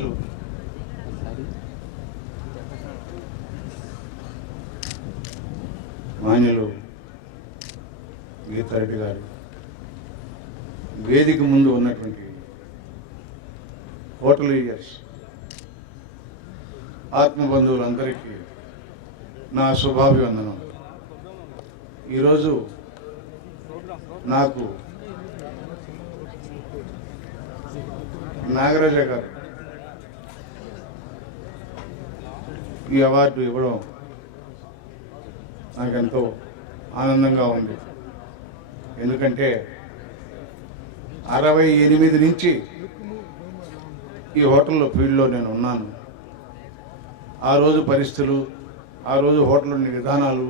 పెద్దలు మాన్యులు గీతారెడ్డి గారు, వేదిక ముందు ఉన్నటువంటి హోటల్ యూజర్స్, ఆత్మబంధువులందరికీ నా శుభాభివందనం. ఈరోజు నాకు నాగరాజ గారు ఈ అవార్డు ఇవ్వడం నాకెంతో ఆనందంగా ఉంది. ఎందుకంటే 68 నుంచి ఈ హోటల్లో ఫీల్డ్లో నేను ఉన్నాను. ఆ రోజు పరిస్థితులు, ఆ రోజు హోటల్ ఉండే విధానాలు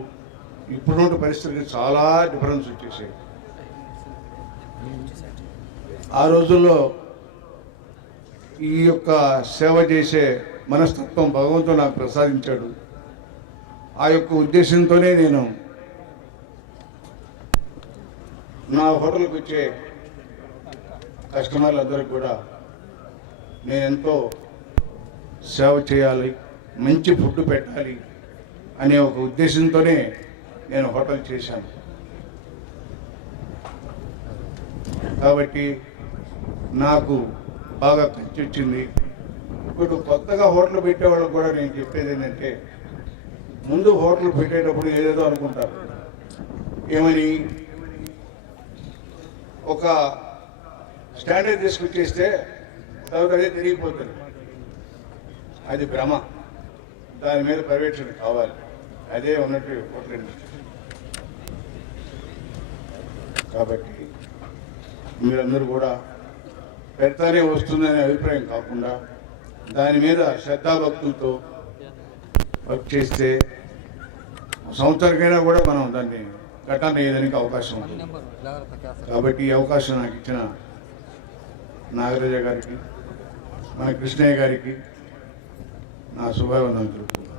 ఇప్పుడున్న పరిస్థితులకి చాలా డిఫరెన్స్ వచ్చేసాయి. ఆ రోజుల్లో ఈ యొక్క సేవ చేసే మనస్తత్వం భగవంతుడు నాకు ప్రసాదించాడు. ఆ యొక్క ఉద్దేశంతోనే నేను నా హోటల్కి వచ్చే కస్టమర్లందరికీ కూడా నేను ఎంతో సేవ చేయాలి, మంచి ఫుడ్ పెట్టాలి అనే ఒక ఉద్దేశంతోనే నేను హోటల్ చేశాను. కాబట్టి నాకు బాగా ఖర్చు వచ్చింది. ఇప్పుడు కొత్తగా హోటల్ పెట్టేవాళ్ళకి కూడా నేను చెప్పేది ఏంటంటే, ముందు హోటల్ పెట్టేటప్పుడు ఏదేదో అనుకుంటారు. ఏమని ఒక స్టాండర్డ్ తీసుకొచ్చేస్తే తర్వాత అదే తిరిగిపోతుంది. అది భ్రమ. దాని మీద పర్యవేక్షణ కావాలి. అదే ఉన్నట్టు హోటల్ ఇండస్ట్రీ. కాబట్టి మీరందరూ కూడా పెడతానే వస్తుందనే అభిప్రాయం కాకుండా దాని మీద శ్రద్ధాభక్తులతో వర్క్ చేస్తే సంవత్సరానికైనా కూడా మనం దాన్ని ఘటన వేయడానికి అవకాశం ఉంటుంది. కాబట్టి ఈ అవకాశం నాకు ఇచ్చిన నాగరాజ గారికి, మన కృష్ణయ్య గారికి నా శుభాభివందనలు తెలుపుతున్నాను.